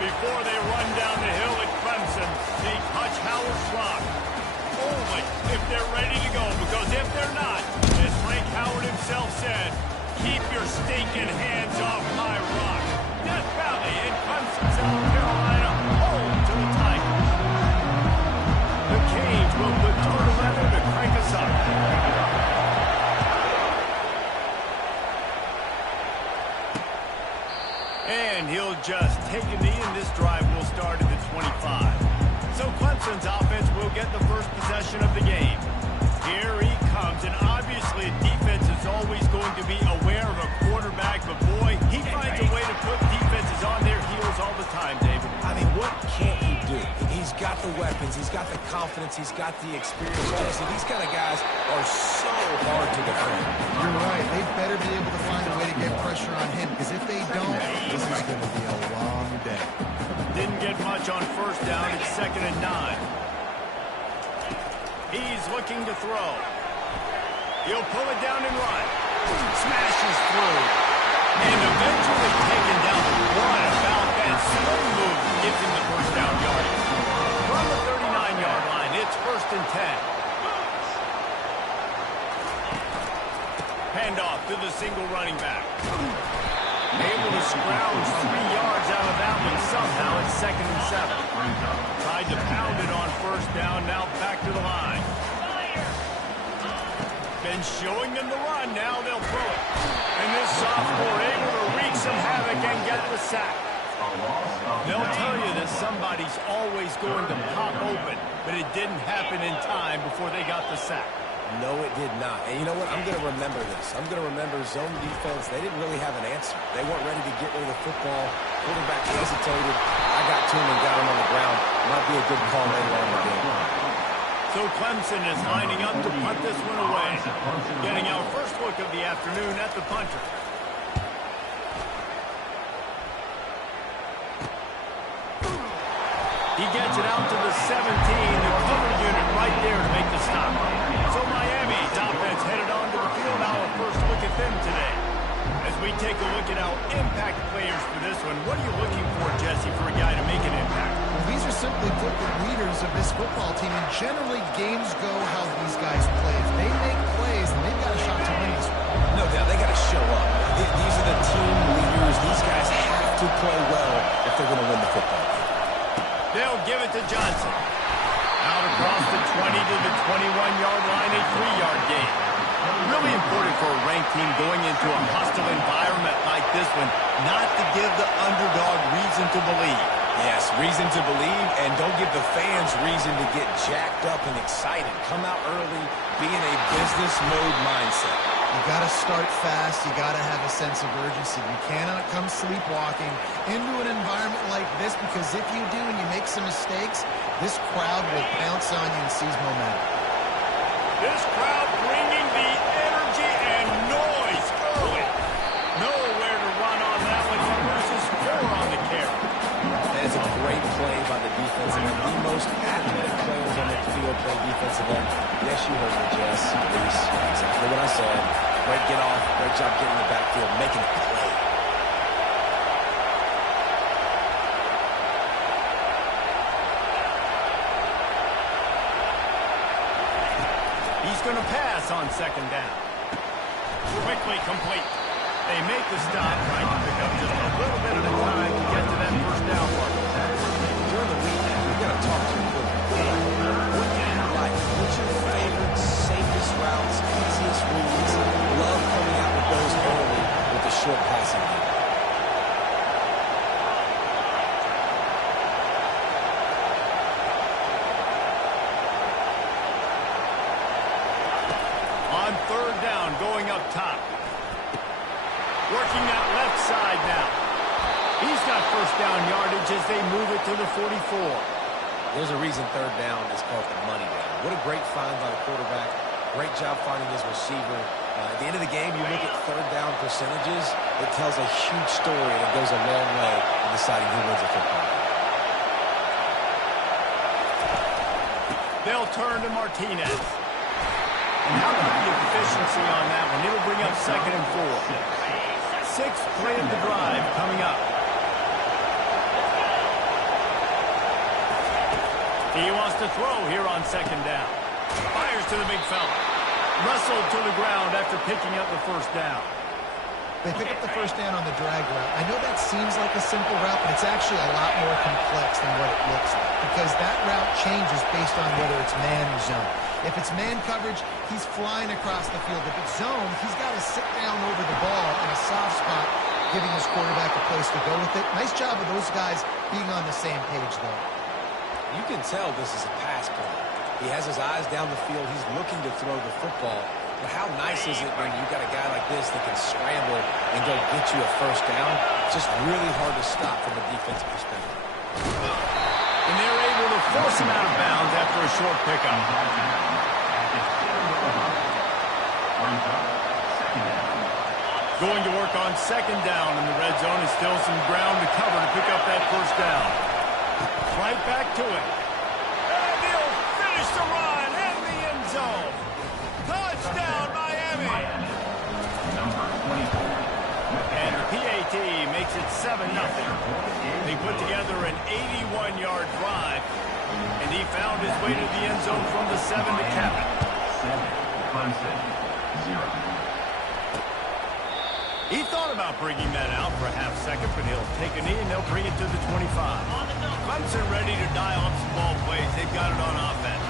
Before they run down the hill at Clemson, they touch Howard's rock. Only if they're ready to go, because if they're not, as Frank Howard himself said, keep your stinking hands off my rock. Death Valley in Clemson, South Carolina, home to the Tigers. The Canes will put total leather to crank us up. And he'll just take a knee, and this drive will start at the 25. So Clemson's offense will get the first possession of the game. Here he comes, and obviously defense is always going to be aware of a quarterback, but boy, he finds a way to put defenses on their heels all the time, David. I mean, what can't he do? He's got the weapons, he's got the confidence, he's got the experience. Jesse, these kind of guys are so hard to defend. You're right. They better be able to find a way to get pressure on him, because if they don't, this is going to be a long day. Didn't get much on first down. It's 2nd and 9. He's looking to throw. He'll pull it down and run. Smashes through. And eventually taken down. What about that slow move gives him the first down yardage. From the 39-yard line, it's 1st and 10. Handoff to the single running back. Able to scrounge 3 yards out of that one somehow. It's 2nd and 7. Tried to pound it on first down. Now back to the line. Been showing them the run. Now they'll throw it. And this sophomore able to wreak some havoc and get the sack. They'll tell you that somebody's always going to pop open, but it didn't happen in time before they got the sack. No, it did not. And you know what? I'm going to remember this. I'm going to remember zone defense. They didn't really have an answer. They weren't ready to get rid of the football. Quarterback hesitated. I got to him and got him on the ground. Might be a good call later on in the game. So Clemson is lining up to punt this one away. Getting our first look of the afternoon at the punter. He gets it out to the 17, the cover unit right there to make the stop. So Miami's offense headed onto the field. Now a first look at them today. As we take a look at our impact players for this one, what are you looking for, Jesse, for a guy to make an impact? Well, these are simply put the leaders of this football team, and generally games go how these guys play. If they make plays, then they've got a shot to win this one. No doubt, they got to show up. These are the team leaders. These guys have to play well if they're going to win the football game. They'll give it to Johnson. Out across the 20 to the 21-yard line, a 3-yard gain. Really important for a ranked team going into a hostile environment like this one, not to give the underdog reason to believe. Yes, reason to believe, and don't give the fans reason to get jacked up and excited. Come out early, be in a business mode mindset. You got to start fast. You got to have a sense of urgency. You cannot come sleepwalking into an environment like this, because if you do and you make some mistakes, this crowd will pounce on you and seize momentum. This crowd bringing the energy and noise early. Nowhere to run on that one. He loses 4 on the carry. That is a great play by the defensive end. The most athletic players on the field play defensive end. Yes, you heard me, Jess. Reese, exactly what I said. Great get off. Great job getting in the backfield, making a play. He's going to pass on 2nd down. Quickly complete. They make the stop, trying to pick up just a little bit at a time to get to that first down mark. During the week, we've got to talk to you. What do you like? What's your favorite, safest routes, easiest reads? Love coming out with those early with the short passing game. On 3rd down, going up top. Working that left side now. He's got first down yardage as they move it to the 44. There's a reason 3rd down is called the money down. What a great find by the quarterback. Great job finding his receiver. At the end of the game, you look at 3rd down percentages. It tells a huge story, and it goes a long way in deciding who wins a football game. They'll turn to Martinez. And how about the efficiency on that one? It'll bring up 2nd and 4. 6th play of the drive coming up. He wants to throw here on second down. Fires to the big fella. Wrestled to the ground after picking up the first down. They pick up the first down on the drag route. I know that seems like a simple route, but it's actually a lot more complex than what it looks like because that route changes based on whether it's man or zone. If it's man coverage, he's flying across the field. If it's zone, he's got to sit down over the ball in a soft spot, giving his quarterback a place to go with it. Nice job of those guys being on the same page, though. You can tell this is a pass play. He has his eyes down the field. He's looking to throw the football. But how nice is it when you got a guy like this that can scramble and go get you a first down? It's just really hard to stop from a defensive perspective. And they're able to force him out of bounds after a short pickup. Going to work on second down in the red zone is still some ground to cover to pick up that first down. Right back to it. And he'll finish the run in the end zone. Touchdown, Miami. And the PAT makes it 7-0. They put together an 81-yard drive, and he found his way to the end zone from the 7 to cap it. He thought about bringing that out for a half second, but he'll take a knee and they'll bring it to the 25. Clemson ready to dial up some ball plays. They've got it on offense.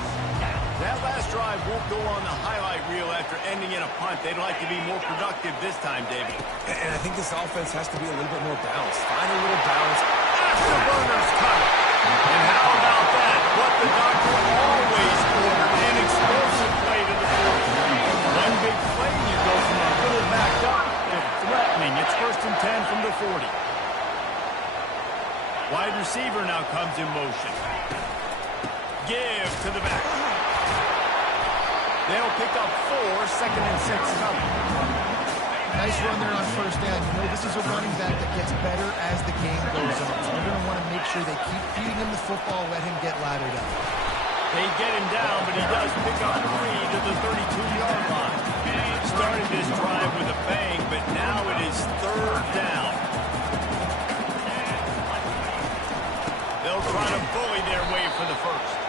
That last drive won't go on the highlight reel after ending in a punt. They'd like to be more productive this time, David. And I think this offense has to be a little bit more balanced. Find a little balance. Afterburners cut. And how about that? What the doctor always ordered. An explosive play to the 40. One big play, you go from a little backed up to threatening. It's 1st and 10 from the 40. Wide receiver now comes in motion. Give to the back. They'll pick up 4, 2nd and 6 coming. Nice run there on first down. You know, this is a running back that gets better as the game goes on. So they're going to want to make sure they keep feeding him the football, let him get laddered up. They get him down, but he does pick up 3 to the 32-yard line. Started this drive with a bang, but now it is 3rd down. They'll try to bully their way for the first.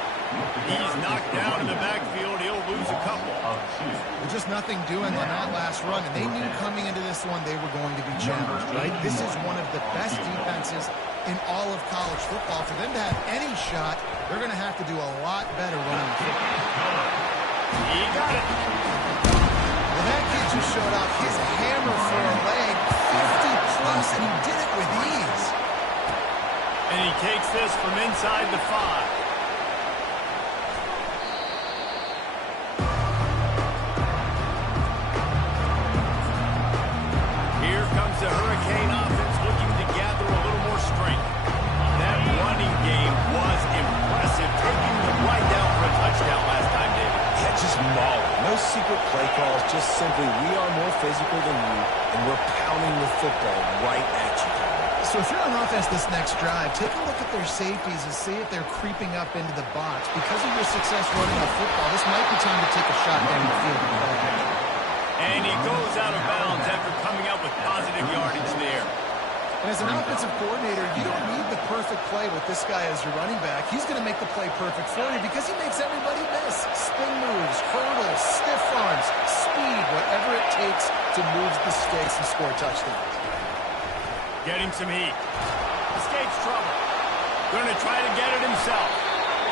He's knocked down in the backfield. He'll lose a couple. There's just nothing doing on that last run, and they knew coming into this one they were going to be challenged, right? This is one of the best defenses in all of college football. For them to have any shot, they're going to have to do a lot better running the football. He got it. Well, that kid just showed off his hammer for a leg, 50-plus, and he did it with ease. And he takes this from inside the 5. Here comes the Hurricane offense looking to gather a little more strength. That running game was impressive, taking them right down for a touchdown last time, David. Yeah, just mauling. No secret play calls, just simply we are more physical than you, and we're pounding the football right at you. So if you're on offense this next drive, take a look at their safeties and see if they're creeping up into the box. Because of your success running the football, this might be time to take a shot down the field. And he goes out of bounds after coming up with positive yardage there. And as an offensive coordinator, you don't need the perfect play with this guy as your running back. He's going to make the play perfect for you because he makes everybody miss. Spin moves, hurdles, stiff arms, speed, whatever it takes to move the stakes and score touchdowns. Getting some heat. Escapes trouble. Going to try to get it himself.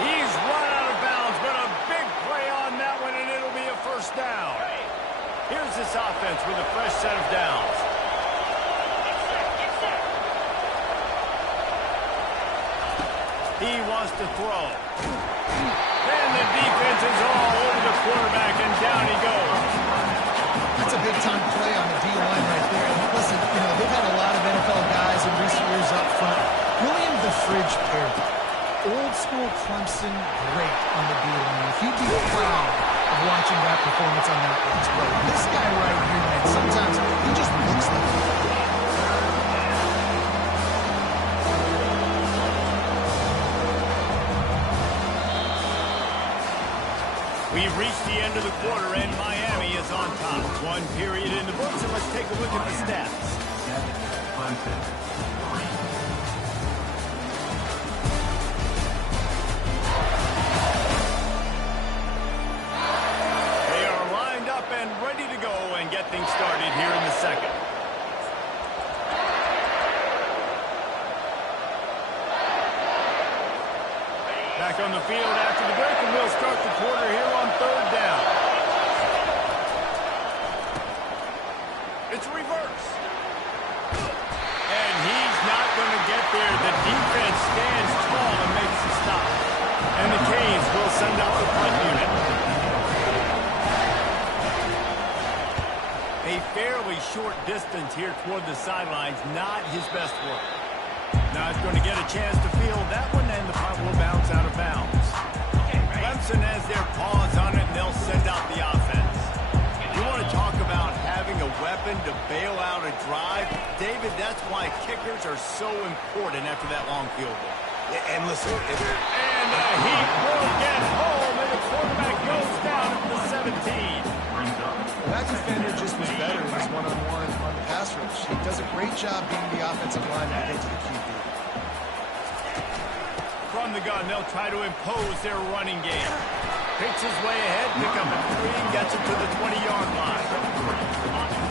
He's run out of bounds, but a big play on that one, and it'll be a first down. Here's this offense with a fresh set of downs. He wants to throw. And the defense is all over the quarterback, and down he goes. That's a big-time play on the D-line right there. And listen, you know, they've had a lot of NFL guys in recent years up front. William the Fridge Perry, old-school Clemson, great on the D-line. He'd be proud of watching that performance on that last play. This guy right here, man, sometimes he just looks like a We've reached the end of the quarter, and Miami is on top. 1 period in the books, and let's take a look at the stats. things started here in the second. Back on the field after the break, and we'll start the quarter here on third down. It's a reverse. And he's not going to get there. The defense stands tall and makes the stop. And the Canes will send out the punt unit. A fairly short distance here toward the sidelines, not his best work. Now it's going to get a chance to field that one, and the punt will bounce out of bounds. Clemson has their paws on it, and they'll send out the offense. You want to talk about having a weapon to bail out a drive? David, that's why kickers are so important after that long field goal. Yeah, and listen, and he will get home, and the quarterback goes down at the 17. That defender just was better in his one-on-one on the pass rush. He does a great job being the offensive lineman to get to the QB. From the gun, they'll try to impose their running game. Picks his way ahead, pick up a 3, and gets it to the 20-yard line.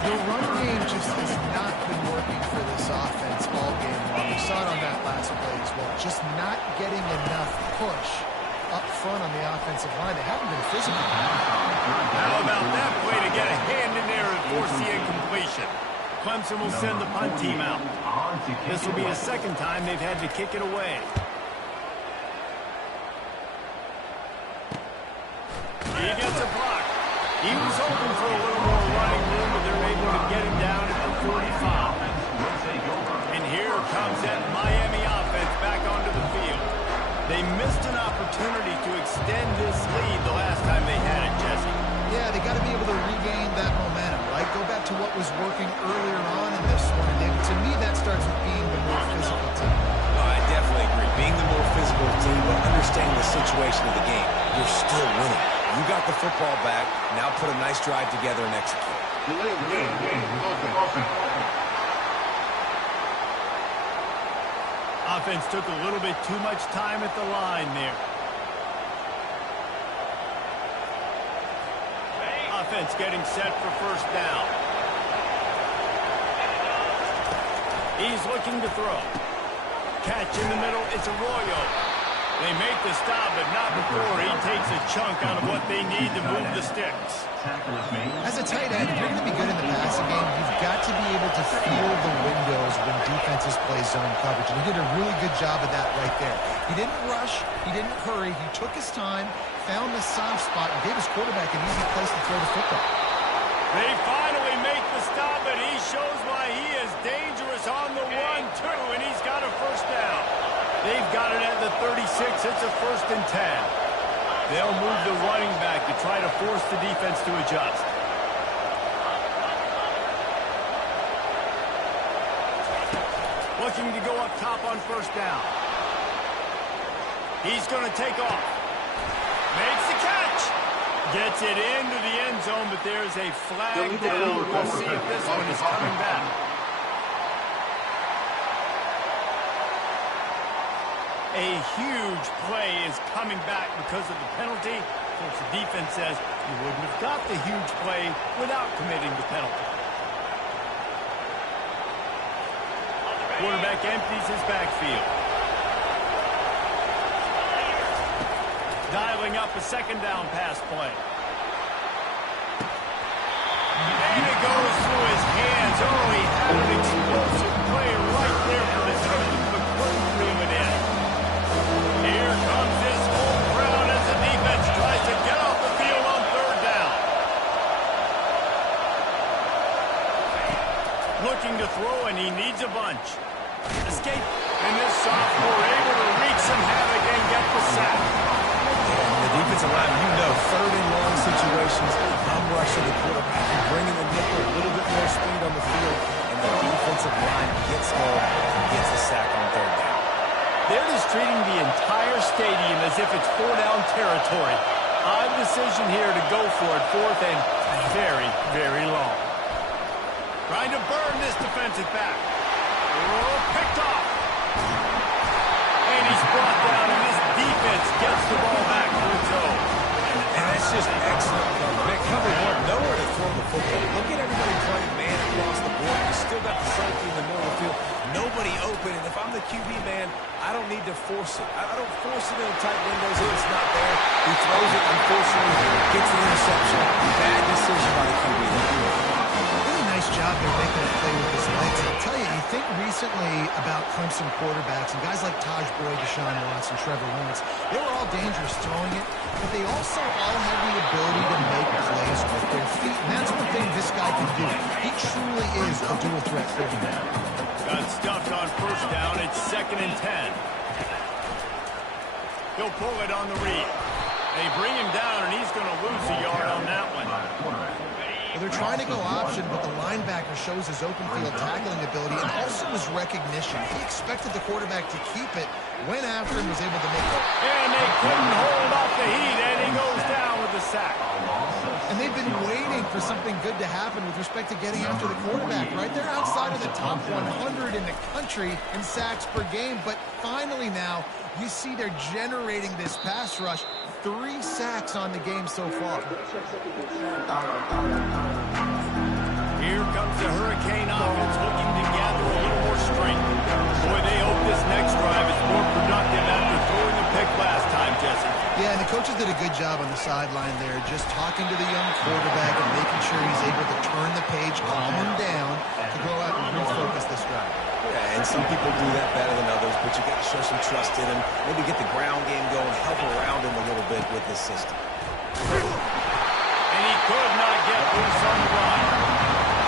The run game just has not been working for this offense all game long. We saw it on that last play as well. Just not getting enough push up front on the offensive line. They haven't been physical. How about that play to get a hand in there and force the incompletion? Clemson will send the punt team out. This will be the second time they've had to kick it away. He gets a block. He was hoping for a little more running room, but they're able to get him down at the 45. And here comes that Miami offense back onto the field. They missed an opportunity to extend this lead the last time they had it, Jesse. Yeah, they got to be able to regain that momentum, right? Go back to what was working earlier on in this one. And to me, that starts with being the more physical team. no, I definitely agree. Being the more physical team, but understanding the situation of the game, you're still winning. You got the football back. Now put a nice drive together and execute. Offense took a little bit too much time at the line there. Offense getting set for first down. He's looking to throw. Catch in the middle. It's Arroyo. They make the stop, but not before he takes a chunk out of what they need to move the sticks. As a tight end, if you're going to be good in the passing game, you've got to be able to feel the windows when defenses play zone coverage. And he did a really good job of that right there. He didn't rush. He didn't hurry. He took his time, found the soft spot, and gave his quarterback an easy place to throw the football. They finally make the stop, and he shows why he is dangerous on the run, too, and he's got a first down. They've got it at the 36. It's a 1st and 10. They'll move the running back to try to force the defense to adjust. Looking to go up top on first down. He's going to take off. Makes the catch. Gets it into the end zone, but there's a flag down. We'll see if this one is coming back. A huge play is coming back because of the penalty. Of course, the defense says you wouldn't have got the huge play without committing the penalty. Quarterback empties his backfield. Dialing up a second down pass play. And it goes through his hands. Oh, he had an explosive play right there for the team, but couldn't reel it in. Here comes this whole crowd as the defense tries to get off the field on third down. Looking to throw, and he needs a bunch. Escape. And this sophomore able to wreak some havoc and get the sack. The defensive line, you know, third and long situations, I'm rushing the quarterback, you're bringing the nickel, a little bit more speed on the field, and the defensive line gets home and gets the sack on third down. They're just treating the entire stadium as if it's 4-down territory. Odd decision here to go for it, 4th and very, very long. Trying to burn this defensive back. Oh, picked off. And he's brought down, and this defense gets the ball back to its own. And that's just excellent. They cover one, nowhere to throw the football. Look at everybody open, and if I'm the QB, man, I don't need to force it. I don't force it in tight windows if it's not there. He throws it, unfortunately, gets an interception. Bad decision by the QB there. Really nice job there making a play with his legs. I'll tell you, you think recently about Clemson quarterbacks and guys like Taj Boyd, Deshaun Watson, Trevor Lawrence, they were all dangerous throwing it, but they also all had the ability to make plays with their feet, and that's one thing this guy can do. He truly is a dual threat quarterback. Got stuffed on first down. It's 2nd and 10. He'll pull it on the read. They bring him down, and he's going to lose a yard on that one. Well, they're trying to go option, but the linebacker shows his open field tackling ability and also his recognition. He expected the quarterback to keep it, went after him, was able to make it. And they couldn't hold off the heat, and he goes down with the sack. And they've been waiting for something good to happen with respect to getting after the quarterback, right? They're outside of the top 100 in the country in sacks per game, but finally now you see they're generating this pass rush. 3 sacks on the game so far. Here comes the Hurricane offense looking to gather a little more strength. Boy, they hope this next drive is more productive after throwing a pick last time, Jesse. Yeah, and the coaches did a good job on the sideline there, just talking to the young quarterback and making sure he's able to turn the page, calm him down, to go out and refocus this drive. Yeah, and some people do that better than others, but you got to show some trust in him. Maybe get the ground game going, help around him a little bit with this system. And he could not get loose on the run.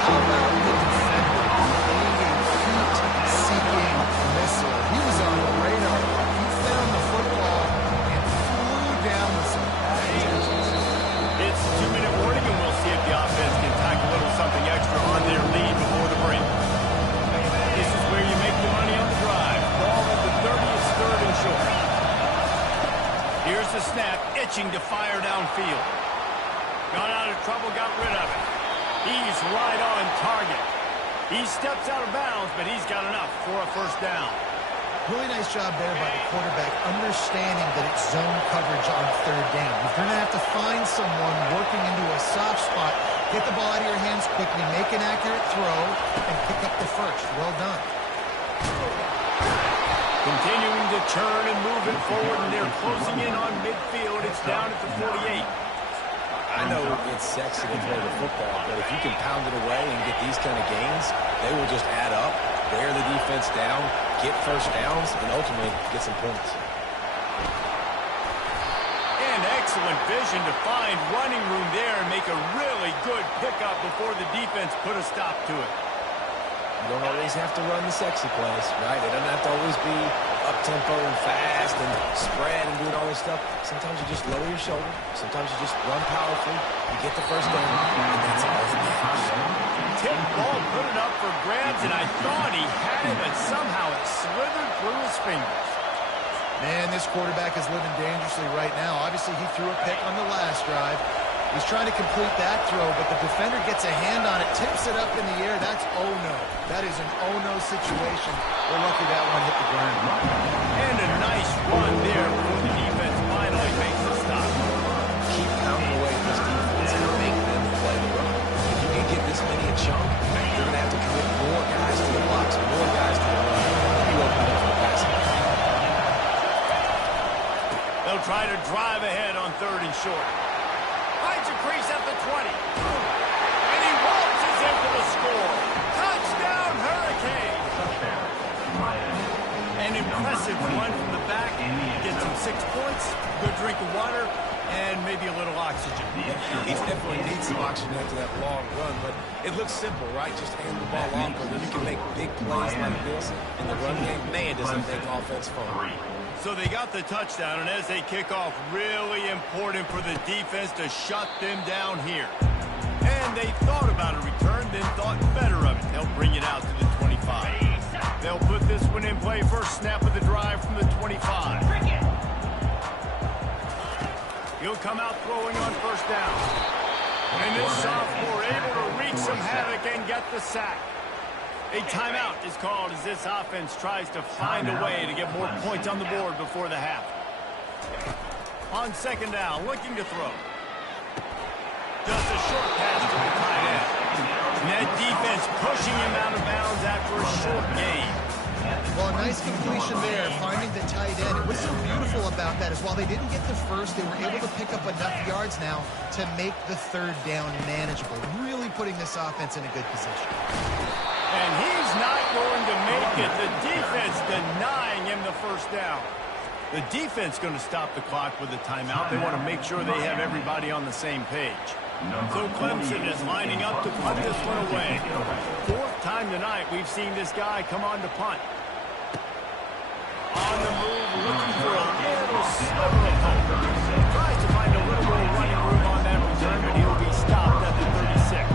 How about the defender being a heat-seeking missile? He was on the radar. He found the football and flew down with some bad intentions. It's 2-minute warning, and we'll see if the offense can tack a little something extra on their lead before the break. This is where you make the money on the drive. Ball at the 30, it's 3rd and short. Here's the snap, itching to fire downfield. Got out of trouble, got rid of it. He's right on target. He steps out of bounds, but he's got enough for a first down. Really nice job there by the quarterback, understanding that it's zone coverage on 3rd down. If you're going to have to find someone working into a soft spot, get the ball out of your hands quickly, make an accurate throw, and pick up the first. Well done. Continuing to turn and move it forward, and they're closing in on midfield. It's down at the 48. I know it's sexy to throw the football, but if you can pound it away and get these kind of gains, they will just add up, wear the defense down, get first downs, and ultimately get some points. And excellent vision to find running room there and make a really good pickup before the defense put a stop to it. You don't always have to run the sexy plays, right? It doesn't have to always be up-tempo and fast and spread and doing all this stuff. Sometimes you just lower your shoulder. Sometimes you just run powerfully. You get the first down, and that's all that matters. Tip ball, put it up for grabs, and I thought he had it, but somehow it slithered through his fingers. Man, this quarterback is living dangerously right now. Obviously, he threw a pick on the last drive. He's trying to complete that throw, but the defender gets a hand on it, tips it up in the air. That's oh-no. That is an oh-no situation. We're lucky that one hit the ground. And a nice run there before the defense finally makes the stop. Keep pounding away at this defense and make them play the run. If you can get this many a chunk, you're going to have to commit more guys to the blocks, more guys to the run. You open up for the passing. They'll try to drive ahead on 3rd and short. Finds a crease at the 20. And he waltzes in for the score. Touchdown, Hurricane! An impressive run from the back. Gets him 6 points, good drink of water, and maybe a little oxygen. He definitely needs some oxygen after that long run, but it looks simple, right? Just hand the ball off, but when you can make big plays like this in the run game, man, does it make offense fun. So they got the touchdown, and as they kick off, really important for the defense to shut them down here. And they thought about a return, then thought better of it. They'll bring it out to the 25. They'll put this one in play, first snap of the drive from the 25. He'll come out throwing on first down. And this sophomore able to wreak some havoc and get the sack. A timeout is called as this offense tries to find a way to get more points on the board before the half. On 2nd down, looking to throw. Just a short pass to the tight end. And that defense pushing him out of bounds after a short gain. Well, a nice completion there, finding the tight end. And what's so beautiful about that is while they didn't get the first, they were able to pick up enough yards now to make the third down manageable, really putting this offense in a good position. And he's not going to make it. The defense denying him the first down. The defense going to stop the clock with a timeout. They want to make sure they have everybody on the same page. So Clemson is lining up to punt this one away. Fourth time tonight we've seen this guy come on to punt. On the move, looking for a little sliver of hope. Tries to find a little more running room on that return, but he'll be stopped at the 36.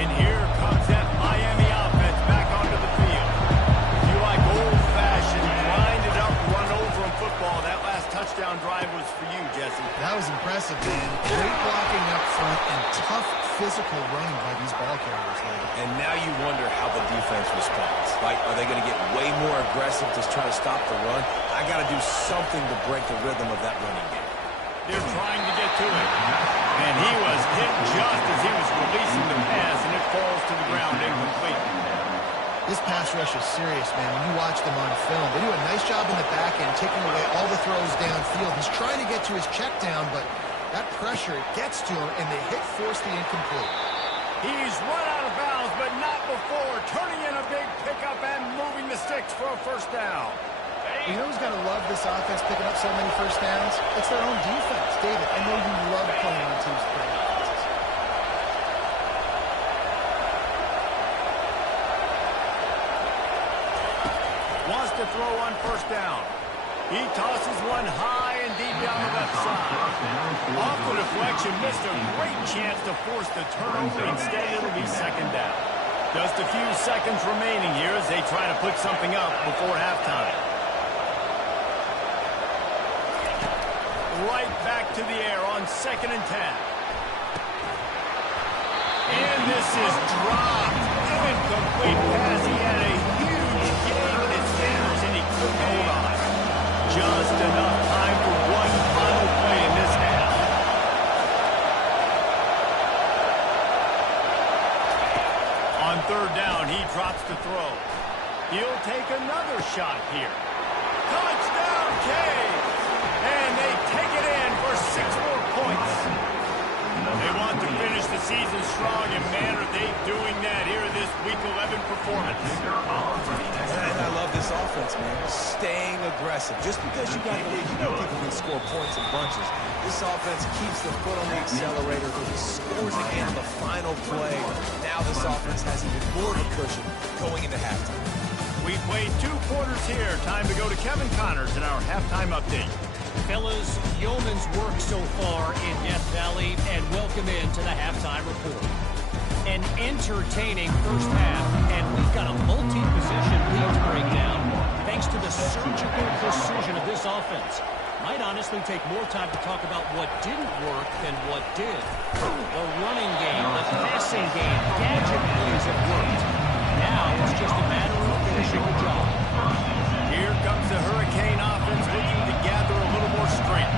And here comes that Miami offense back onto the field. If you like old-fashioned, grind it up, run over in football, that last touchdown drive was for you, Jesse. That was impressive, man. Great blocking up front and tough physical running by these ball carriers. And now you wonder how the defense responds. Like, are they going to get way more aggressive to try to stop the run? I got to do something to break the rhythm of that running game. They're trying to get to it. And he was hit just as he was releasing the pass, and it falls to the ground incomplete. This pass rush is serious, man. When you watch them on film, they do a nice job in the back end, taking away all the throws downfield. He's trying to get to his check down, but that pressure gets to him, and they force the incomplete. He's run out of bounds, but not before. Turning in a big pickup and moving the sticks for a first down. You know who's got to love this offense picking up so many first downs? It's their own defense. David, I know you love playing on teams playing offenses. Wants to throw on first down. He tosses one high and deep down the left side. Off the deflection, missed a great chance to force the turnover. Instead, it'll be second down. Just a few seconds remaining here as they try to put something up before halftime. Right back to the air on 2nd and 10. And this is dropped. Incomplete pass. He had a huge game in his fingers and he couldn't hold on. Just enough time for one final play in this half. On third down, he drops to throw. He'll take another shot here. Touchdown, Cade! And they take it in for 6 more points. They want to finish the season strong, and man, are they doing that here in this Week 11 performance. And I love this offense, man. Staying aggressive. Just because you got the lead, you know people can score points in bunches. This offense keeps the foot on the accelerator, scores again on the final play. Now this offense has even more of a cushion going into halftime. We played 2 quarters here. Time to go to Kevin Connors in our halftime update. Fellas, yeoman's work so far in Death Valley, and welcome into the halftime report. An entertaining first half, and we've got a multi-position lead to break down thanks to the surgical precision of this offense. Might honestly take more time to talk about what didn't work than what did. The running game, the passing game, gadget plays have worked. Now it's just a matter of finishing the job. Here comes the Hurricane offense looking to gather a little more strength.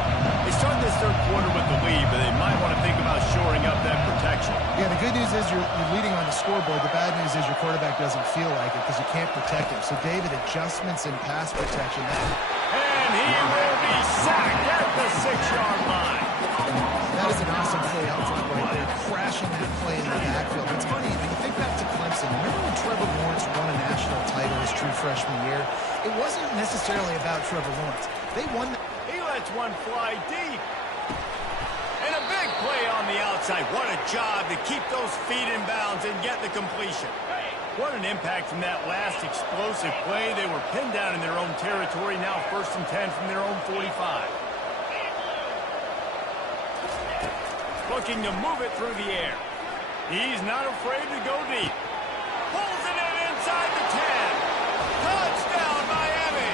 They start this third quarter with the lead, but they might want to think about shoring up that protection. Yeah, the good news is you're leading on the scoreboard. The bad news is your quarterback doesn't feel like it because you can't protect him. So, David, adjustments in pass protection. And he will be sacked at the 6-yard line. That is an awesome play out front right there, crashing that play in the backfield. It's funny, when you think back to Clemson, remember when Trevor Lawrence won a national title his true freshman year? It wasn't necessarily about Trevor Lawrence. They won. He lets one fly deep. And a big play on the outside. What a job to keep those feet in bounds and get the completion. What an impact from that last explosive play. They were pinned down in their own territory. Now 1st and 10 from their own 45. Looking to move it through the air. He's not afraid to go deep. Pulls it in inside the 10. Touchdown, Miami.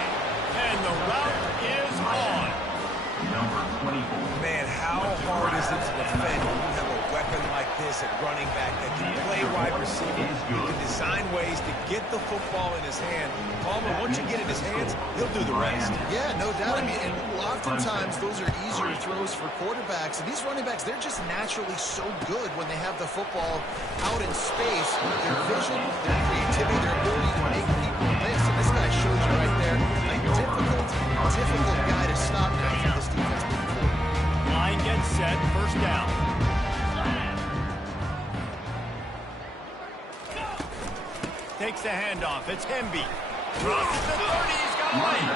And the route is on. Man, how hard is it to defend when you have a weapon like this at running back that can play wide receiver? You can design ways to get the football in his hand. Palmer, once you get it in his hands, he'll do the rest. Yeah, no doubt. I mean, and oftentimes those are easier throws for quarterbacks. And these running backs, they're just naturally so good when they have the football out in space. Their vision, their creativity, their ability to make people miss. And this guy difficult guy to stop now for this defense moving forward. Line gets set, first down. Takes the handoff. It's Hemby. Crosses the 30. He's got a lane.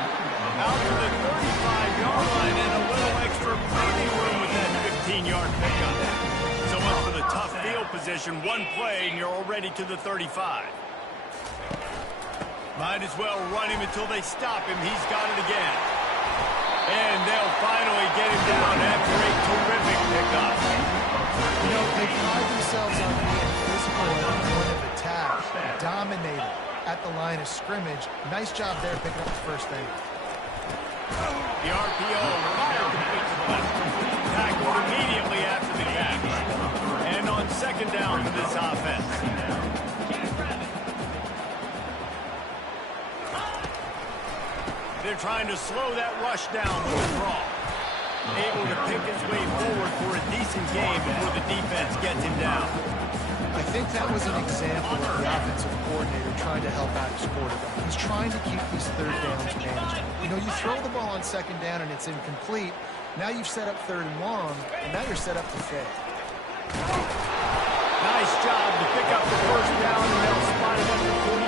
Out to the 35-yard line and a little extra breathing room with that 15-yard pickup. So much for the tough field position. One play and you're already to the 35. Might as well run him until they stop him. He's got it again. And they'll finally get him down after a terrific pickup. You know, they pride themselves on being physical at the point of attack, dominating at the line of scrimmage. Nice job there picking up the first thing. The RPO, fire complete to the left. Tackled immediately after the catch. And on second down for this offense. They're trying to slow that rush down with a draw. Able to pick his way forward for a decent game before the defense gets him down. I think that was an example of the offensive coordinator trying to help out his quarterback. He's trying to keep these third downs manageable. You know, you throw the ball on second down and it's incomplete. Now you've set up third and long, and now you're set up to fail. Nice job to pick up the first down, and they'll spot it up to 42.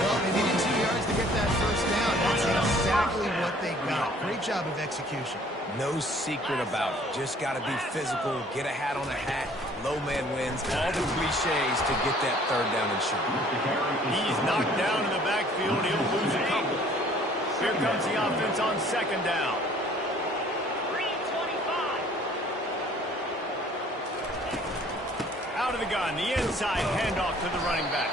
Well, they needed 2 yards to get that first down. That's exactly what they got. Great job of execution. No secret about it. Just got to be physical, get a hat on a hat, low man wins, all the cliches to get that third down and short. He's knocked down in the backfield. He'll lose a couple. Here comes the offense on second down. Out of the gun, the inside handoff to the running back.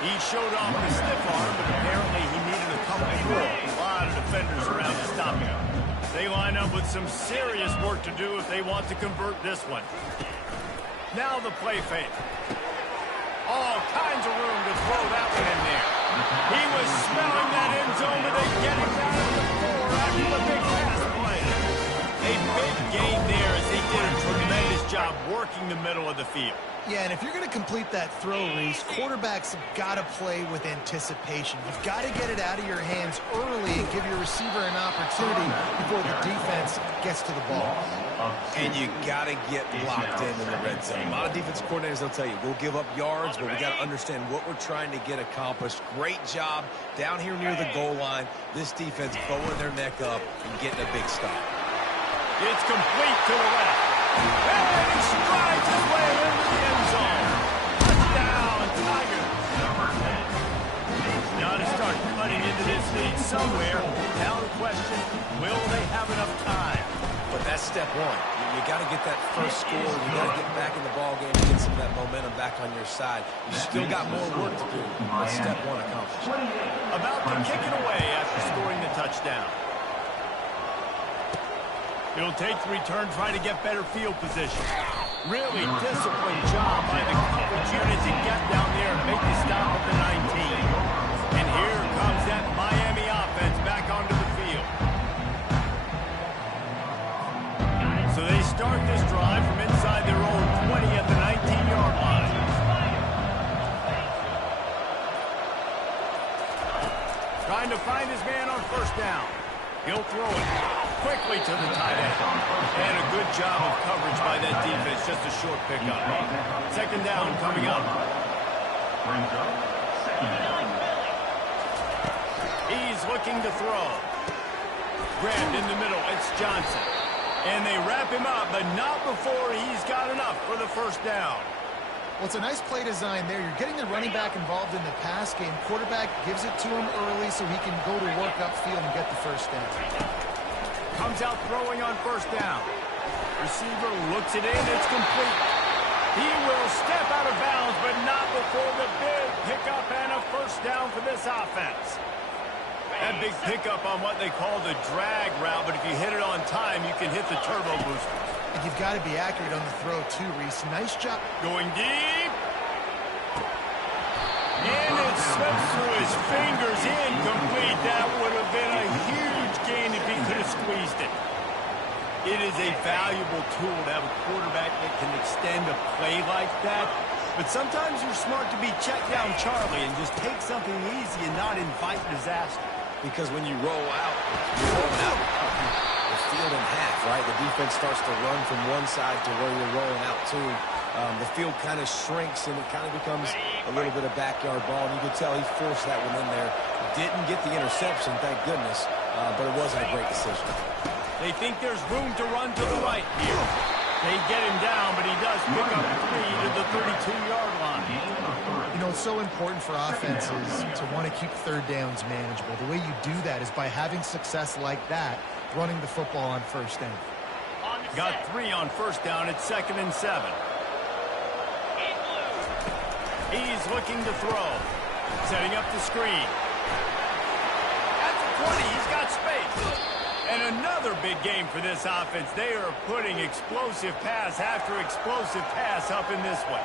He showed off the stiff arm, but apparently he needed a couple more. A lot of defenders around to stop him. They line up with some serious work to do if they want to convert this one. Now the play fake. All kinds of room to throw that one in there. He was smelling that end zone, but they get him down to the floor after the big pass play. A big gain there as they did a tremendous job working the middle of the field. Yeah, and if you're going to complete that throw, Reese, quarterbacks have got to play with anticipation. You've got to get it out of your hands early and give your receiver an opportunity before the defense gets to the ball. And you got to get locked in the red zone. A lot of defensive coordinators will tell you, we'll give up yards, but we got to understand what we're trying to get accomplished. Great job down here near the goal line. This defense bowing their neck up and getting a big stop. It's complete to the left. And he strides his way into the end zone. Touchdown, Tigers. Now to start cutting into this lead somewhere. Now the question, will they have enough time? But that's step one. You got to get that first score. You got to get back in the ball game and get some of that momentum back on your side. You still got more work to do, but step one accomplished. About to kick it away after scoring the touchdown. He'll take the return, try to get better field position. Really disciplined job by the coverage unit to get down there and make the stop at the 19. And here comes that Miami offense back onto the field. So they start this drive from inside their own 20 at the 19-yard line. Trying to find his man on first down. He'll throw it quickly to the tight end. And a good job of coverage by that defense. Just a short pickup. Second down coming up. He's looking to throw. Grabbed in the middle. It's Johnson. And they wrap him up, but not before he's got enough for the first down. Well, it's a nice play design there. You're getting the running back involved in the pass game. Quarterback gives it to him early so he can go to work upfield and get the first down. Comes out throwing on first down. Receiver looks it in. It's complete. He will step out of bounds, but not before the big pickup and a first down for this offense. That big pickup on what they call the drag route, but if you hit it on time, you can hit the turbo booster. And you've got to be accurate on the throw, too, Reese. Nice job. Going deep. And it slips through his fingers, incomplete. That would have been a huge gain if he could have squeezed it. It is a valuable tool to have a quarterback that can extend a play like that. But sometimes you're smart to be check down Charlie and just take something easy and not invite disaster. because when you roll out, you're rolling out the field in half, right? The defense starts to run from one side to where you're rolling out to. The field kind of shrinks, and it kind of becomes a little bit of backyard ball. And you could tell he forced that one in there. Didn't get the interception, thank goodness, but it wasn't a great decision. They think there's room to run to the right here. They get him down, but he does pick up 3 to the 32-yard line. You know, it's so important for offenses to want to keep third downs manageable. The way you do that is by having success like that, running the football on first down. Got 3 on first down at 2nd and 7. He's looking to throw. Setting up the screen. At the 20, he's got space. And another big game for this offense. They are putting explosive pass after explosive pass up in this one.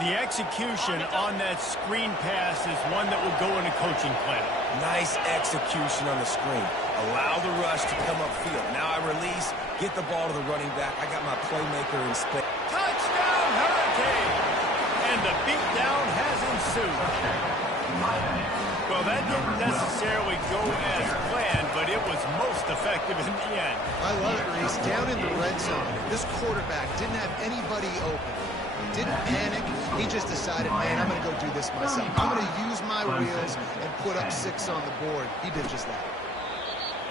The execution on that screen pass is one that will go in a coaching plan. Nice execution on the screen. Allow the rush to come upfield. Now I release, get the ball to the running back. I got my playmaker in space. Touchdown, Hurricane! And the beatdown has ensued. Well, that didn't necessarily go as planned, but it was most effective in the end. I love it, Reese. Down in the red zone, this quarterback didn't have anybody open. Didn't panic. He just decided, man, I'm going to go do this myself. I'm going to use my wheels and put up 6 on the board. He did just that.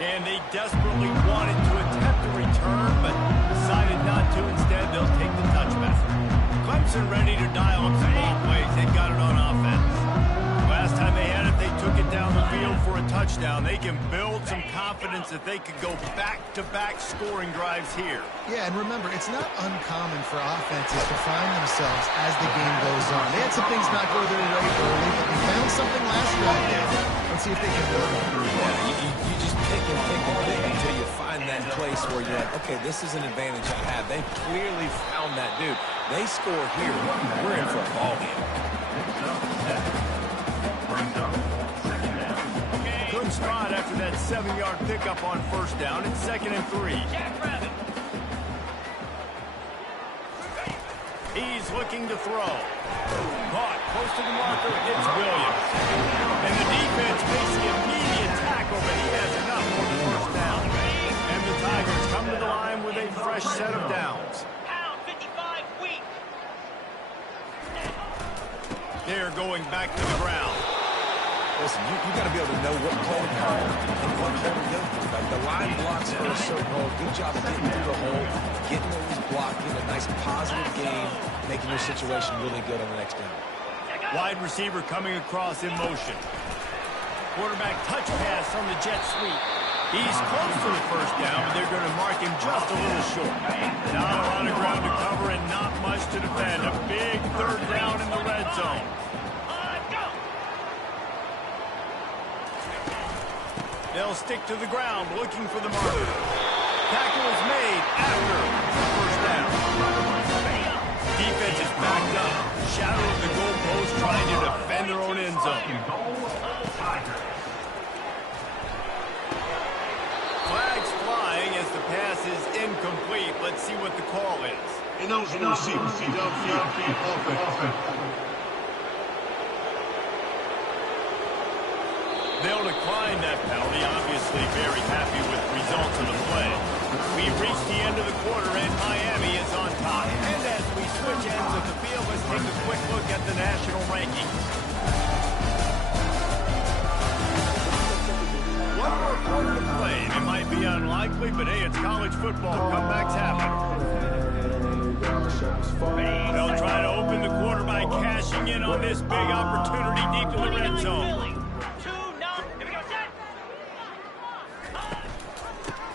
And they desperately wanted to attempt a return, but decided not to. Instead, they'll take the touchback. Clemson ready to dial up some ball plays. They've got it on offense. Last time they had it, they took it down the field for a touchdown. They can build some confidence that they could go back-to-back scoring drives here. Yeah, and remember, it's not uncommon for offenses to find themselves as the game goes on. They had some things not go their way early, but they found something last drive there. Let's see if they can build it. Yeah, you just pick and pick and pick until you find that place where you're like, okay, this is an advantage I have. They clearly found that dude. They score here. We're in for a ball game. Good spot after that 7-yard pickup on first down. It's 2nd and 3. He's looking to throw. Caught close to the marker. It's Williams. And the defense makes the immediate tackle, but he has enough for the first down. And the Tigers come to the line with a fresh set of downs. They're going back to the ground. Listen, you got to be able to know what play to call and what play to go through. Like the line blocks for a certain hole. Good job of getting through the hole, getting what was blocking, a nice positive game, making your situation really good on the next down. Wide receiver coming across in motion. Quarterback touch pass on the jet sweep. He's close to the first down, but they're going to mark him just a little short. Not a lot of ground to cover and not much to defend. A big 3rd down in the red zone. They'll stick to the ground looking for the marker. Tackle is made after the first down. Defense is backed up. Shadow of the goalpost trying to defend their own end zone. Flags flying as the pass is incomplete. Let's see what the call is. Announcing the receiver. Downfield offense. They'll decline that penalty, obviously very happy with the results of the play. We've reached the end of the quarter, and Miami is on top. And as we switch ends of the field, let's take a quick look at the national rankings. One more quarter to play. It might be unlikely, but hey, it's college football. Comebacks happen. They'll try to open the quarter by cashing in on this big opportunity deep in the red zone.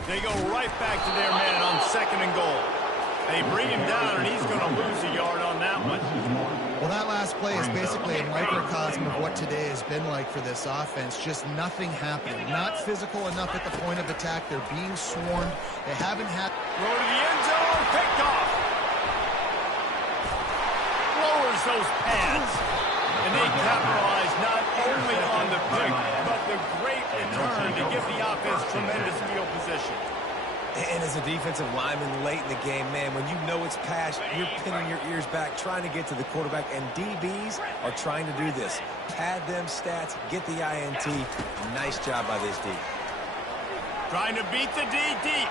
They go right back to their man on 2nd and goal. They bring him down, and he's going to lose a yard on that one. Well, that last play is basically a microcosm of what today has been like for this offense. Just nothing happening. Not physical enough at the point of attack. They're being swarmed. They haven't had... Throw to the end zone. Picked off. Lowers those pads. And they capitalize not only on the pick, but the great return to give the offense tremendous field position. And as a defensive lineman late in the game, man, when you know it's pass, you're pinning your ears back, trying to get to the quarterback, and DBs are trying to do this. Pad them stats, get the INT. Nice job by this D. Trying to beat the D deep.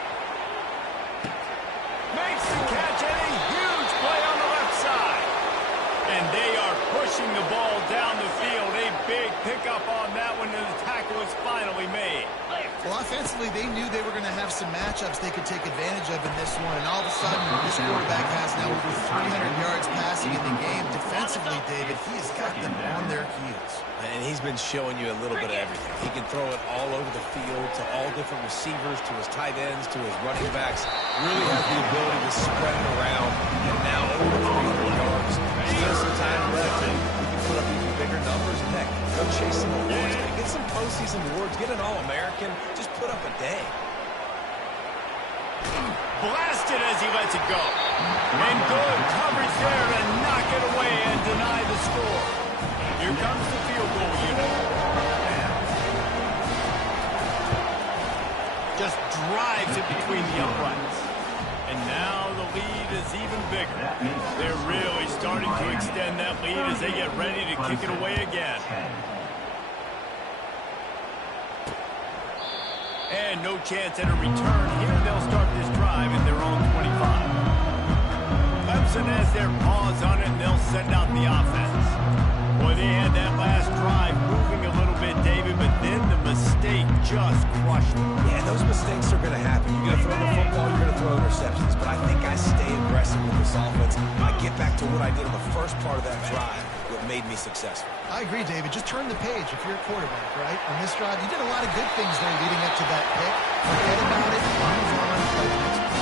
Makes the catch, and a huge play on the left side. And they are pushing the ball down the field. A big pickup on that one, and the tackle is finally made. Well, offensively, they knew they were going to have some matchups they could take advantage of in this one. And all of a sudden, this quarterback has now over 300 yards passing in the game. Defensively, David, he has got them on their heels. And he's been showing you a little bit of everything. He can throw it all over the field to all different receivers, to his tight ends, to his running backs. Really has the ability to spread it around. And now over 300 yards. Still some time left. And we can put up even bigger numbers. Heck, go chase some awards. Get some postseason awards. Get an All-American. Just put up a day. Blasted as he lets it go. And good coverage there to knock it away and deny the score. Here comes the field goal unit. Just drives it between the uprights. And now the lead is even bigger. They're really starting to extend that lead as they get ready to kick it away again. And no chance at a return here. They'll start this drive at their own 25. Clemson has their paws on it, and they'll send out the offense. Boy, they had that last drive moving a little bit, David, but then the mistake just crushed them. Yeah, those mistakes are going to happen. You're going to throw the football, you're going to throw interceptions. But I think I stay aggressive with this offense. I get back to what I did in the first part of that drive, what made me successful. I agree, David. Just turn the page if you're a quarterback, right? On this drive, you did a lot of good things there leading up to that pick. Forget about it. Move on. Play the next play.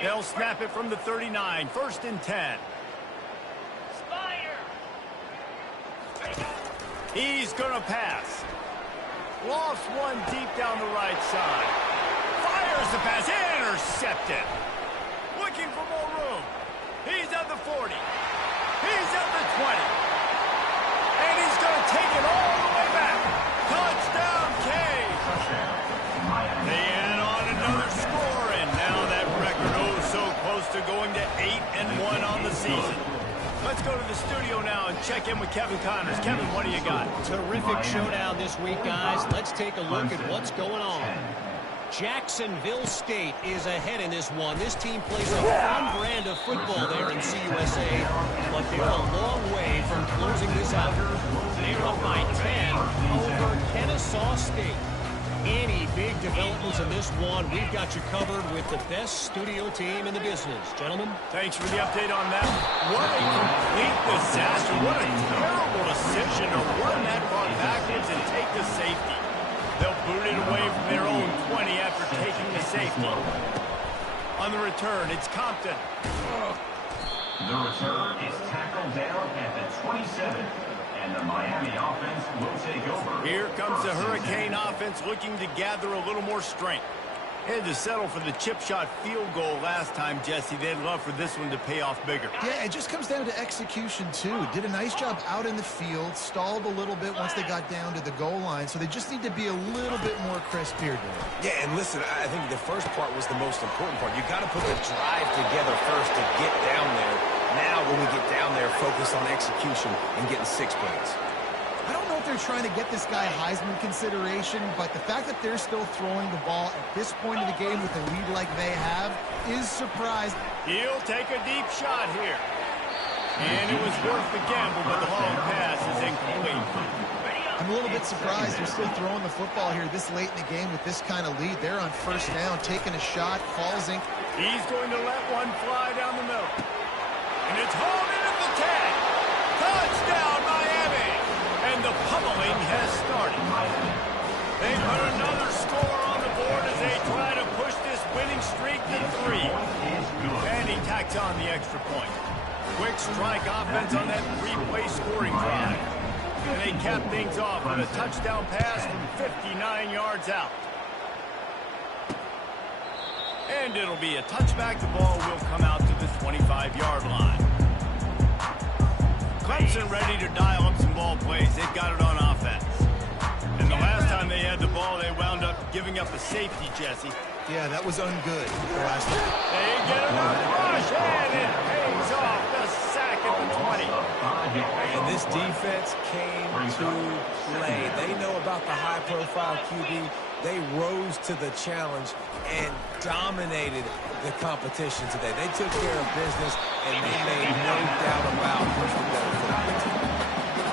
They'll snap it from the 39. 1st and 10. He's going to pass. Lost one deep down the right side. Fires the pass. Intercepted. Looking for more room. He's at the 40. He's at the 20. And he's going to take it all the way back. Touchdown, K. They add on another score, and now that record so close to going to 8-1 on the season. Let's go to the studio now and check in with Kevin Connors. Kevin, what do you got? Terrific showdown this week, guys. Let's take a look at what's going on. Jacksonville State is ahead in this one. This team plays a fun brand of football there in CUSA, but they're a long way from closing this out. They're up by 10 over Kennesaw State. Any big developments in this one, we've got you covered with the best studio team in the business. Gentlemen. Thanks for the update on that. What a complete disaster. What a terrible decision to run that ball backwards and take the safety. They'll boot it away from their own 20 after taking the safety. On the return, it's Compton. The return is tackled down at the 27. And the Miami offense will take over. Here comes the Hurricane offense looking to gather a little more strength. Had to settle for the chip shot field goal last time, Jesse. They'd love for this one to pay off bigger. Yeah, it just comes down to execution, too. Did a nice job out in the field, stalled a little bit once they got down to the goal line, so they just need to be a little bit more crisp here, David. Yeah, and listen, I think the first part was the most important part. You got to put the drive together first to get down there. Now, when we get down there, focus on execution and getting 6 points. I don't know if they're trying to get this guy Heisman consideration, but the fact that they're still throwing the ball at this point of the game with a lead like they have is surprising. He'll take a deep shot here. And it was worth the gamble, but the long pass is incomplete. I'm a little bit surprised they're still throwing the football here this late in the game with this kind of lead. They're on 1st down, taking a shot, falls in. He's going to let one fly down the middle. And it's hauled in at the 10. Touchdown, Miami. And the pummeling has started. They put another score on the board as they try to push this winning streak to 3. And he tacks on the extra point. Quick strike offense on that 3-play scoring drive. And they cap things off with a touchdown pass from 59 yards out. And it'll be a touchback. The ball will come out to the 25-yard line. Clemson ready to dial up some ball plays. They've got it on offense. And the last time they had the ball, they wound up giving up a safety, Jesse. Yeah, that was ungood the last time. They get enough rush, and it pays off. The sack at the 20. And this defense came to play. They know about the high-profile QB. They rose to the challenge and dominated the competition today. They took care of business, and they made no doubt about who's the better football team.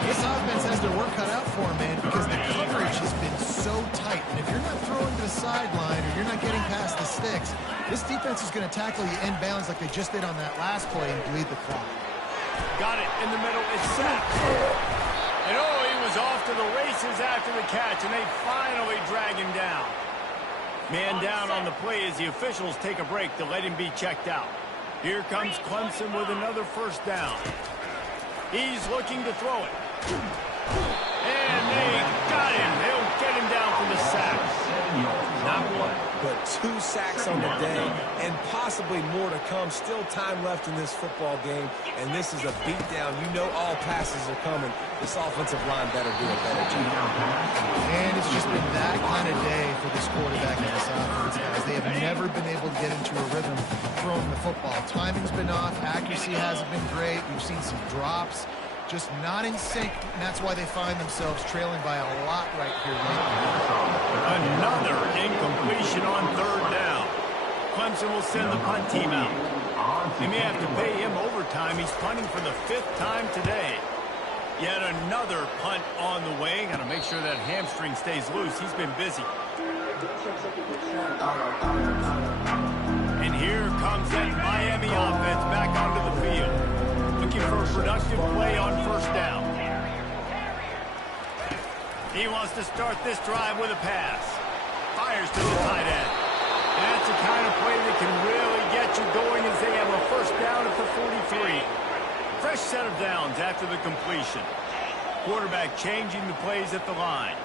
This offense has their work cut out for them, man, because the coverage has been so tight. And if you're not throwing to the sideline or you're not getting past the sticks, this defense is going to tackle you in bounds like they just did on that last play and bleed the clock. Got it in the middle. It's sacked. And oh, he was off to the races after the catch, and they finally drag him down. Man down on the play as the officials take a break to let him be checked out. Here comes Clemson with another first down. He's looking to throw it. And they got him. They'll get him down for the sack. Not one, but 2 sacks on the day, and possibly more to come. Still time left in this football game, and this is a beatdown. You know all passes are coming. This offensive line better do a better job. And it's just been that kind of day for this quarterback and this offense, guys. They have never been able to get into a rhythm throwing the football. Timing's been off. Accuracy hasn't been great. We've seen some drops. Just not in sync, and that's why they find themselves trailing by a lot right here lately. Another incompletion on third down. Clemson will send the punt team out. They may have to pay him overtime. He's punting for the 5th time today. Yet another punt on the way. Got to make sure that hamstring stays loose. He's been busy. And here comes that Miami offense back onto the field. Looking for a productive play on first down. He wants to start this drive with a pass. Fires to the tight end. And that's the kind of play that can really get you going as they have a first down at the 43. Fresh set of downs after the completion. Quarterback changing the plays at the line.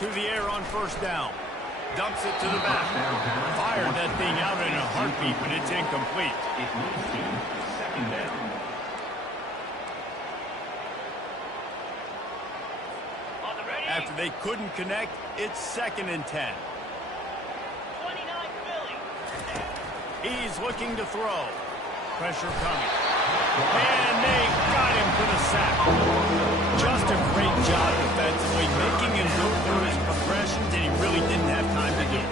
To the air on first down. Dumps it to the back. Fired that thing out in a heartbeat, but it's incomplete. It moves to second down. After they couldn't connect, it's 2nd and 10. He's looking to throw. Pressure coming. And they got him for the sack. Just a great job defensively, making him go through his progressions, and he really didn't have time to do it.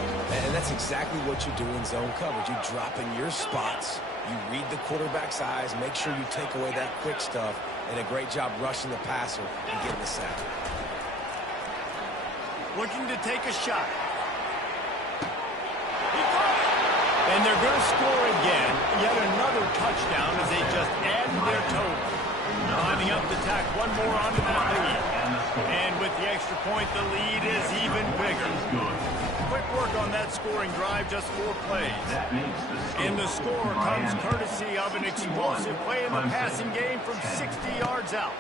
And that's exactly what you do in zone coverage. You drop in your spots, you read the quarterback's eyes, make sure you take away that quick stuff, and a great job rushing the passer and getting the sack. Looking to take a shot. He caught it. And they're going to score again. Yet another touchdown as they just add their total. Lining up to tack one more onto that lead. And with the extra point, the lead is even bigger. Quick work on that scoring drive, just 4 plays. And the score comes courtesy of an explosive play in the passing game from 60 yards out.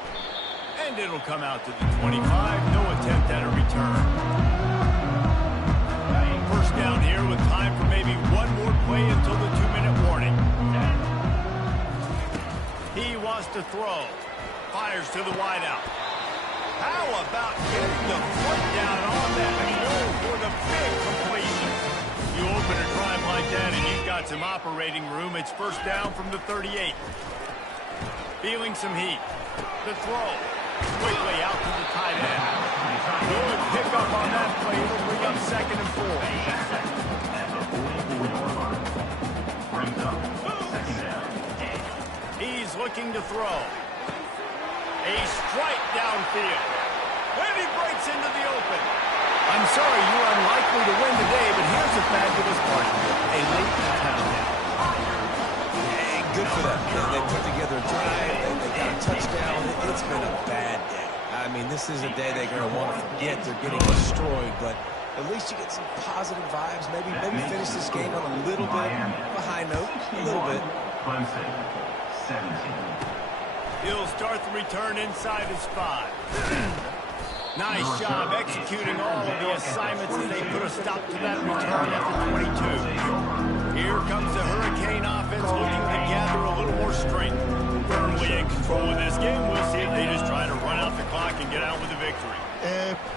And it'll come out to the 25. No attempt at a return. First down here with time for maybe one more play until the 2-minute warning. He wants to throw. Fires to the wideout. How about getting the foot down on that throw for the big completion? You open a drive like that and you've got some operating room. It's first down from the 38. Feeling some heat. The throw. Quickly out to the tight end. Good pickup on that play. It'll bring up 2nd and 4. He's looking to throw. A strike downfield. And he breaks into the open. I'm sorry, you're unlikely to win today, but here's the fabulous part. A late touchdown. And good for them. They put together a drive. They got a touchdown. It's been a bad day. I mean, this is a day they're going to want to forget. They're getting destroyed, but at least you get some positive vibes. Maybe finish this game on a little bit of a high note. A little bit. Clemson, 17. He'll start the return inside his 5. Nice job executing all of the assignments as they put a stop to that return at the 22. Here comes the Hurricane offense looking to gather a little more strength. Firmly in control of this game. We'll see if they just try to run out the clock and get out with a victory.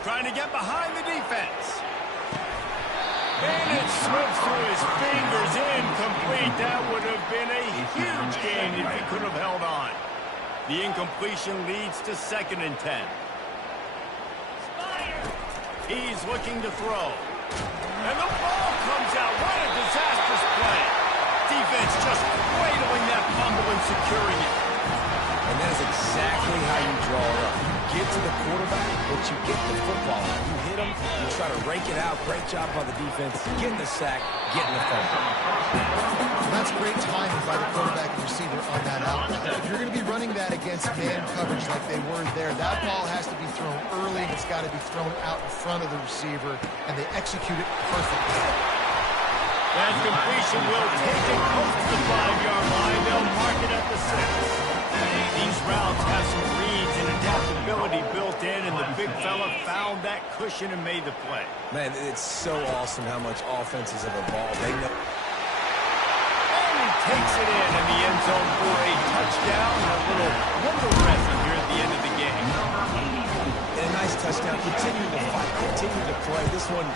Trying to get behind the defense. And it slips through his fingers. Incomplete. That would have been a huge gain if he could have held on. The incompletion leads to 2nd and 10. He's looking to throw. And the ball comes out. What a disastrous play. Defense just cradling that fumble and securing it. And that is exactly how you draw it up. You get to the quarterback, but you get the football. You hit him, you try to rake it out. Great job by the defense. Getting the sack, getting the fumble. That's great timing by the quarterback and receiver on that out. If you're going to be running that against man coverage like they were there, that ball has to be thrown early, and it's got to be thrown out in front of the receiver, and they execute it perfectly. That completion will take it close to the 5-yard line. They'll mark it at the 6. These routes have some reads and adaptability built in, and the big fella found that cushion and made the play. Man, it's so awesome how much offenses have evolved. They know. And he takes it in the end zone for a touchdown and a little window dressing here at the end of the game. And a nice touchdown. Continue to fight, continue to play. This one,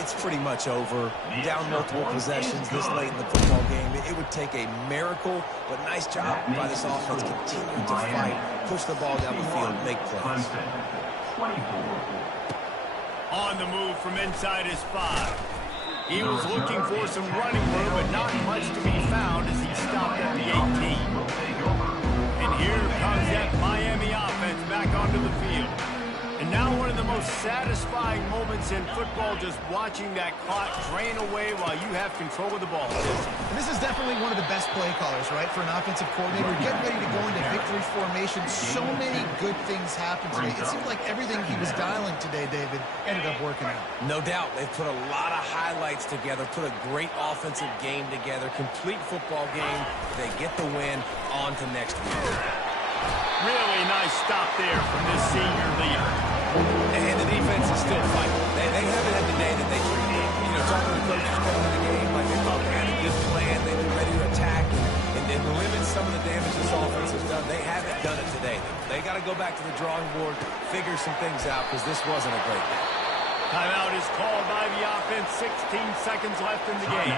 it's pretty much over. Down multiple possessions this late in the football game. It would take a miracle, but nice job by this offense. Continue to fight, push the ball down the field, make plays. On the move from inside his 5. He was looking for some running room, but not much to be found as he stopped at the 18. And here comes that Miami offense back onto the field. And now one of the most satisfying moments in football, just watching that clock drain away while you have control of the ball. And this is definitely one of the best play callers, right, for an offensive coordinator. Getting ready to go into victory formation. So many good things happened today. It seemed like everything he was dialing today, David, ended up working out. No doubt. They've put a lot of highlights together, put a great offensive game together, complete football game. They get the win. On to next week. Really nice stop there from this senior leader. And the defense is still fighting. They haven't had the day that they should. You know, talking to the coaches going into the game, like they thought they had a good plan. They've been ready to attack and limit some of the damage this offense has done. They haven't done it today. They got to go back to the drawing board, figure some things out, because this wasn't a great day. Timeout is called by the offense. 16 seconds left in the game.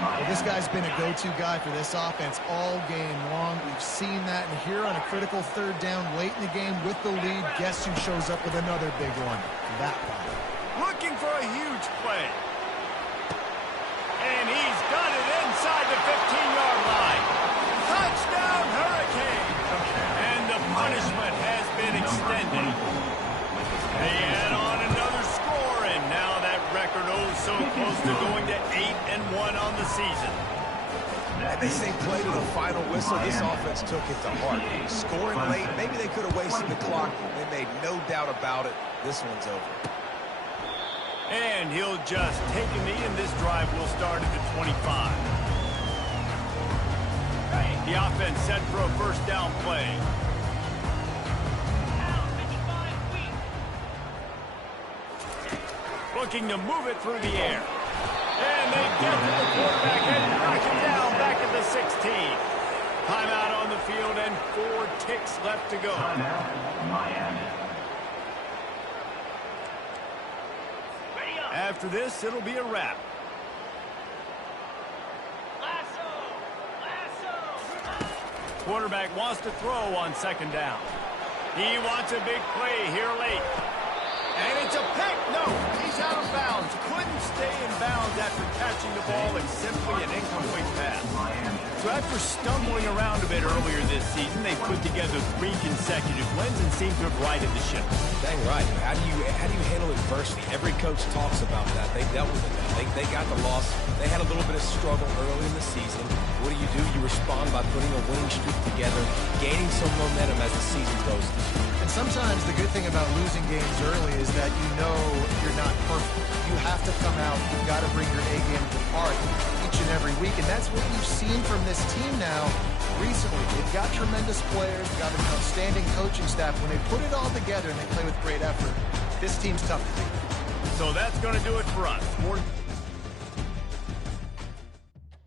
Well, this guy's been a go-to guy for this offense all game long. We've seen that, and here on a critical 3rd down late in the game with the lead, guess who shows up with another big one? That one. Looking for a huge play. And he's got it inside the 15-yard line. Touchdown, Hurricane. And the punishment has been extended. They add on another score, and now that record so close to going to 8-1 on the season. And they say play to the final whistle. This offense took it to heart. Scoring late, maybe they could have wasted the clock. They made no doubt about it. This one's over. And he'll just take a knee, and this drive will start at the 25. The offense set for a 1st down play. Looking to move it through the air. And they get to the quarterback and knock him down back at the 16. Timeout on the field and 4 ticks left to go. Miami. After this, it'll be a wrap. Quarterback wants to throw on 2nd down. He wants a big play here late. And it's a pick. No, he's out of bounds. Couldn't stay in bounds after catching the ball. It's simply an incomplete pass. So after stumbling around a bit earlier this season, they put together 3 consecutive wins and seem to have righted the ship. Dang right. How do you handle adversity? Every coach talks about that. They dealt with it. They got the loss. They had a little bit of struggle early in the season. What do? You respond by putting a winning streak together, gaining some momentum as the season goes. And sometimes the good thing about losing games early is that you know you're not perfect. You have to come out. You've got to bring your A game to the party each and every week. And that's what you've seen from this team now recently. They've got tremendous players, got an outstanding coaching staff. When they put it all together and they play with great effort, this team's tough to beat. So that's going to do it for us.